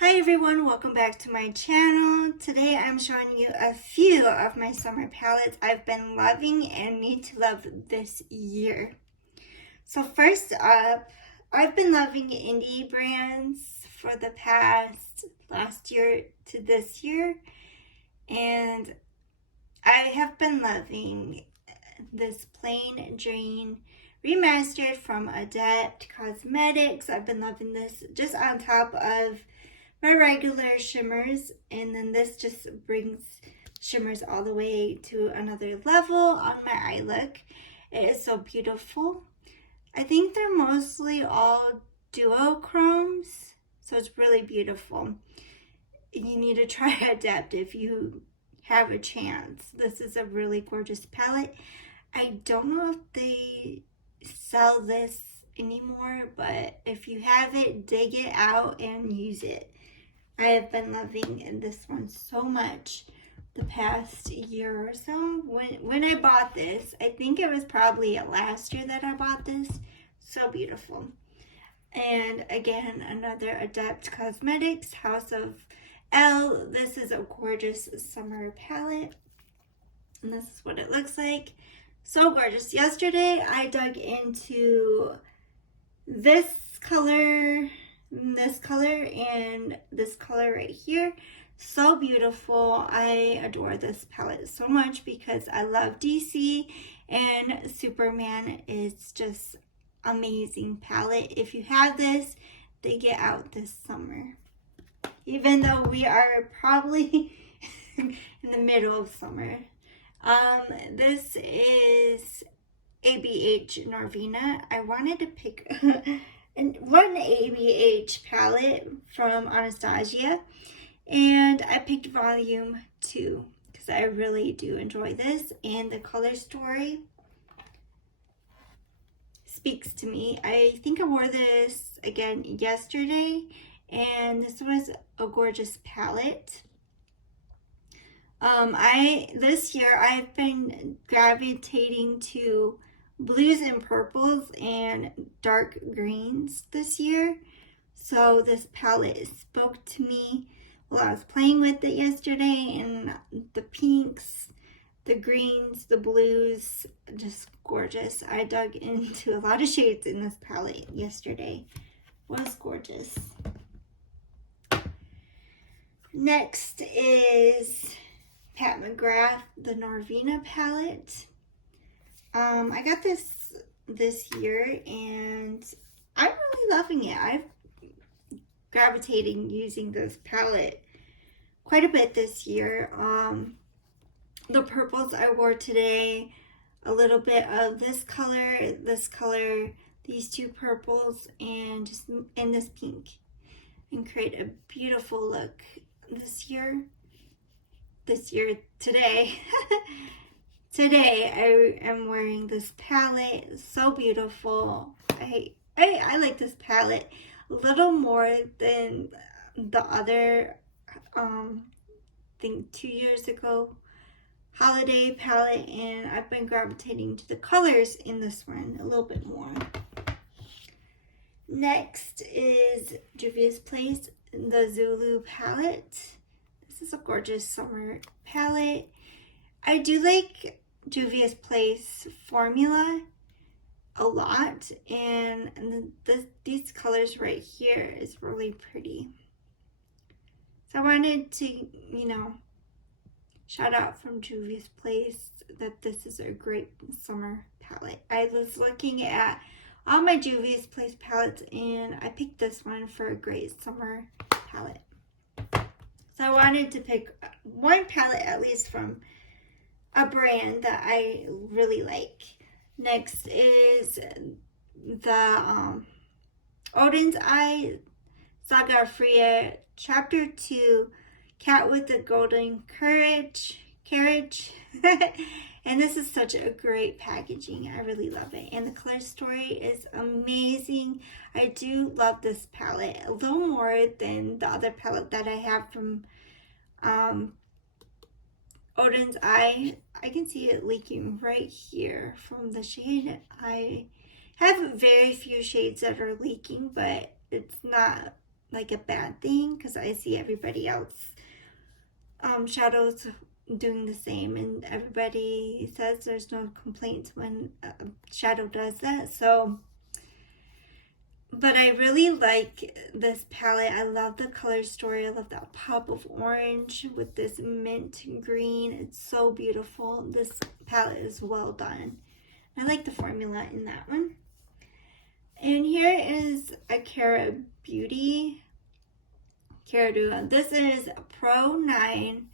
Hi everyone, welcome back to my channel. Today I'm showing you a few of my summer palettes I've been loving and need to love this year. So first up, I've been loving indie brands for the past last year to this year, and I have been loving this Plain Jane Remastered from Adept Cosmetics. I've been loving this just on top of my regular shimmers, and then this just brings shimmers all the way to another level on my eye look. It is so beautiful. I think they're mostly all duochromes, so it's really beautiful. You need to try Adept if you have a chance. This is a really gorgeous palette. I don't know if they sell this anymore, but if you have it, dig it out and use it. I have been loving this one so much the past year or so. When I bought this, I think it was probably last year that I bought this. So beautiful. And again, another Adept Cosmetics House of Elle. This is a gorgeous summer palette. And this is what it looks like. So gorgeous. Yesterday, I dug into this color, and this color right here. So beautiful. I adore this palette so much because I love DC, and Superman is just amazing palette. If you have this, they get out this summer. Even though we are probably in the middle of summer. This is ABH Norvina. I wanted to pick one ABH palette from Anastasia, and I picked volume 2 because I really do enjoy this, and the color story speaks to me. I think I wore this again yesterday, and this was a gorgeous palette. This year I've been gravitating to blues and purples and dark greens this year. So this palette spoke to me while I was playing with it yesterday, and the pinks, the greens, the blues, just gorgeous. I dug into a lot of shades in this palette yesterday. It was gorgeous. Next is Pat McGrath, the Norvina palette. I got this year, and I'm really loving it. I've gravitating using this palette quite a bit this year. The purples I wore today, a little bit of this color, these two purples, and this pink, and create a beautiful look this year. Today. Today I am wearing this palette. It's so beautiful. I like this palette a little more than the other I think 2 years ago holiday palette, and I've been gravitating to the colors in this one a little bit more. Next is Juvia's Place, the Zulu palette. This is a gorgeous summer palette. I do like Juvia's Place formula a lot, and these colors right here is really pretty. So I wanted to, shout out from Juvia's Place that this is a great summer palette. I was looking at all my Juvia's Place palettes, and I picked this one for a great summer palette. So I wanted to pick one palette at least from a brand that I really like. Next is the Odin's Eye Saga Freya Chapter 2, Cat with the Golden Carriage. And this is such a great packaging. I really love it. And the color story is amazing. I do love this palette a little more than the other palette that I have from Odin's Eye. I can see it leaking right here from the shade. I have very few shades that are leaking, but it's not like a bad thing, because I see everybody else shadows doing the same, and everybody says there's no complaints when shadow does that. So, but I really like this palette. I love the color story. I love that pop of orange with this mint green. It's so beautiful. This palette is well done. I like the formula in that one. And here is a Kara Beauty. Kara Dua. This is Pro 9.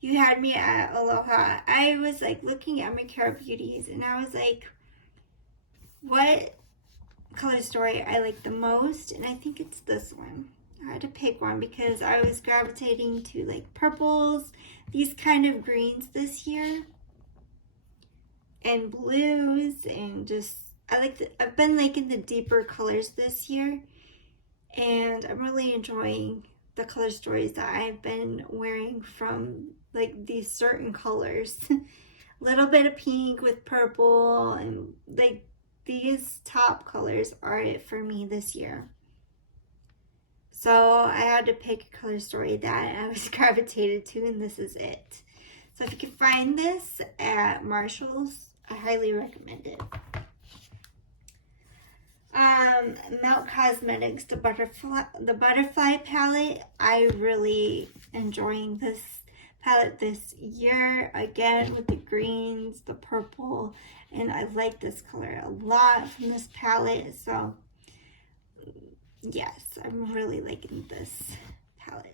You had me at Aloha. I was like looking at my Kara Beauties and I was like, what color story I like the most? And I think it's this one. I had to pick one because I was gravitating to like purples, these kind of greens this year, and blues, and just I've been liking the deeper colors this year, and I'm really enjoying the color stories that I've been wearing from like these certain colors. A little bit of pink with purple, and like these top colors are it for me this year. So I had to pick a color story that I was gravitated to, and this is it. So if you can find this at Marshall's, I highly recommend it. Melt Cosmetics, the butterfly palette. I really enjoying this palette this year, again with the greens, the purple, and I like this color a lot from this palette. So yes, I'm really liking this palette.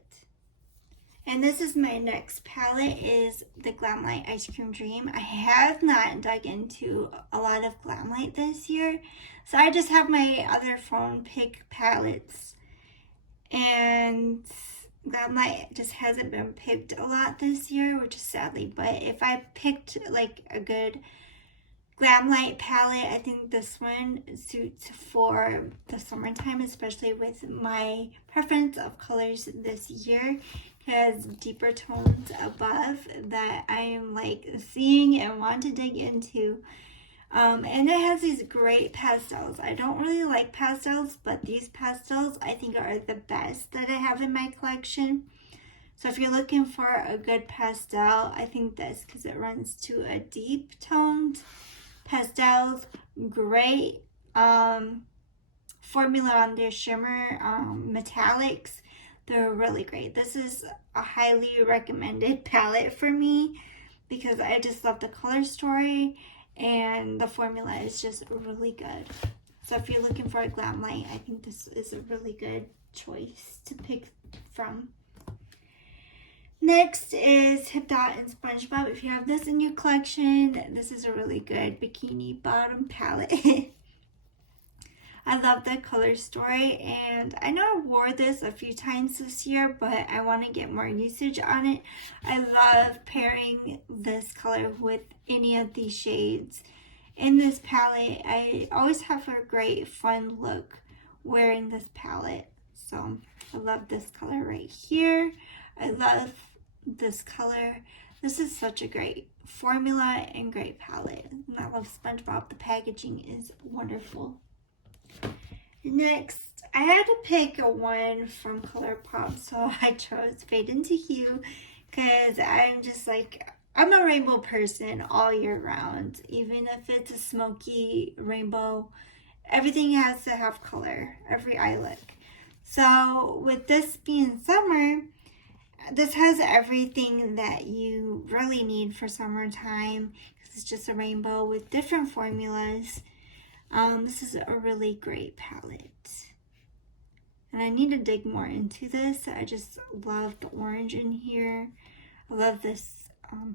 And this is my next palette, is the Glamlite Ice Cream Dream. I have not dug into a lot of Glamlite this year, so I just have my other phone pick palettes, and Glamlite just hasn't been picked a lot this year, which is sadly. But if I picked like a good Glamlite palette, I think this one suits for the summertime, especially with my preference of colors this year. It has deeper tones above that I am like seeing and want to dig into. And it has these great pastels. I don't really like pastels, but these pastels I think are the best that I have in my collection. So if you're looking for a good pastel, I think this, because it runs to a deep toned pastels. Great formula on their shimmer metallics. They're really great. This is a highly recommended palette for me because I just love the color story, and the formula is just really good. So if you're looking for a Glamlite, I think this is a really good choice to pick from. Next is Hip Dot and SpongeBob. If you have this in your collection, this is a really good bikini bottom palette. I love the color story, and I know I wore this a few times this year, but I want to get more usage on it. I love pairing this color with any of these shades in this palette. I always have a great fun look wearing this palette. So I love this color right here. I love this color. This is such a great formula and great palette. And I love SpongeBob. The packaging is wonderful. Next, I had to pick a one from ColourPop, so I chose Fade into Hue because I'm just like, I'm a rainbow person all year round. Even if it's a smoky rainbow, everything has to have color, every eye look. So with this being summer, this has everything that you really need for summertime because it's just a rainbow with different formulas. This is a really great palette, and I need to dig more into this. I just love the orange in here. I love this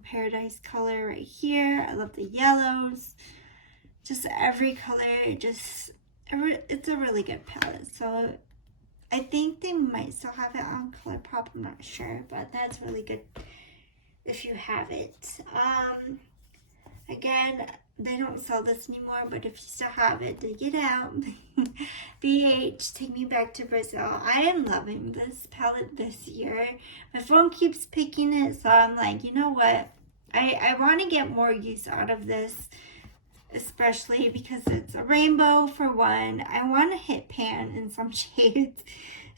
paradise color right here. I love the yellows. Just every color, it's a really good palette. So I think they might still have it on ColourPop. I'm not sure, but that's really good if you have it. Again, they don't sell this anymore, but if you still have it, dig it out. BH, Take Me Back to Brazil. I am loving this palette this year. My phone keeps picking it, so I'm like, you know what? I want to get more use out of this, especially because it's a rainbow for one. I want to hit pan in some shades.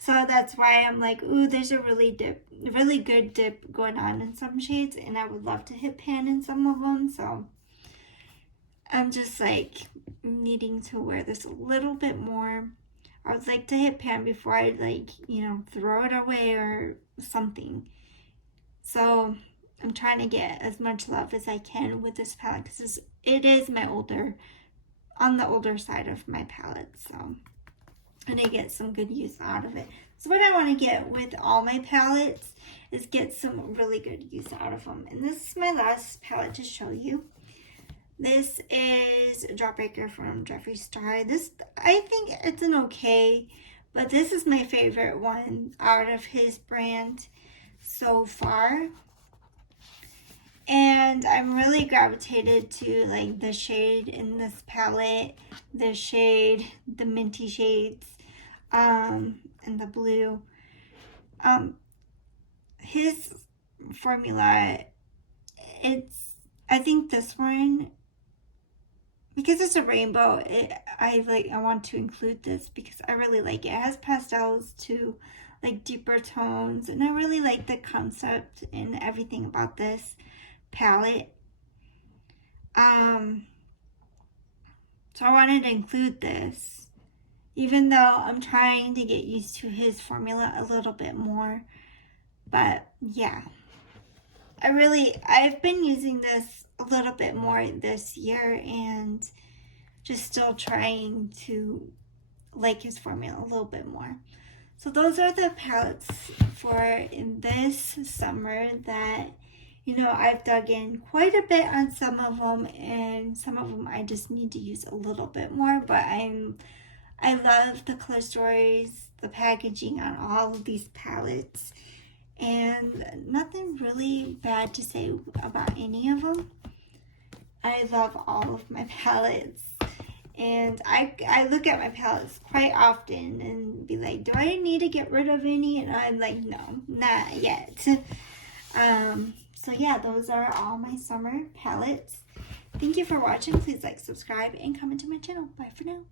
So that's why I'm like, ooh, there's a really good dip going on in some shades, and I would love to hit pan in some of them. So I'm just like needing to wear this a little bit more. I would like to hit pan before I like, throw it away or something. So I'm trying to get as much love as I can with this palette because it is on the older side of my palette. So I'm going to get some good use out of it. So what I want to get with all my palettes is get some really good use out of them. And this is my last palette to show you. This is Jawbreaker from Jeffree Star. This, I think it's an okay, but this is my favorite one out of his brand so far. And I'm really gravitated to like the shade in this palette, the minty shades, and the blue. His formula, I think this one, because it's a rainbow, I want to include this because I really like it. It has pastels to like deeper tones, and I really like the concept and everything about this palette. So I wanted to include this, even though I'm trying to get used to his formula a little bit more. But yeah, I've been using this a little bit more this year and just still trying to like his formula a little bit more. So those are the palettes for in this summer that, I've dug in quite a bit on some of them, and some of them I just need to use a little bit more, but I love the color stories, the packaging on all of these palettes, and nothing really bad to say about any of them. I love all of my palettes, and I look at my palettes quite often and be like, do I need to get rid of any? And I'm like, no, not yet. So yeah, those are all my summer palettes. Thank you for watching. Please like, subscribe, and comment to my channel. Bye for now.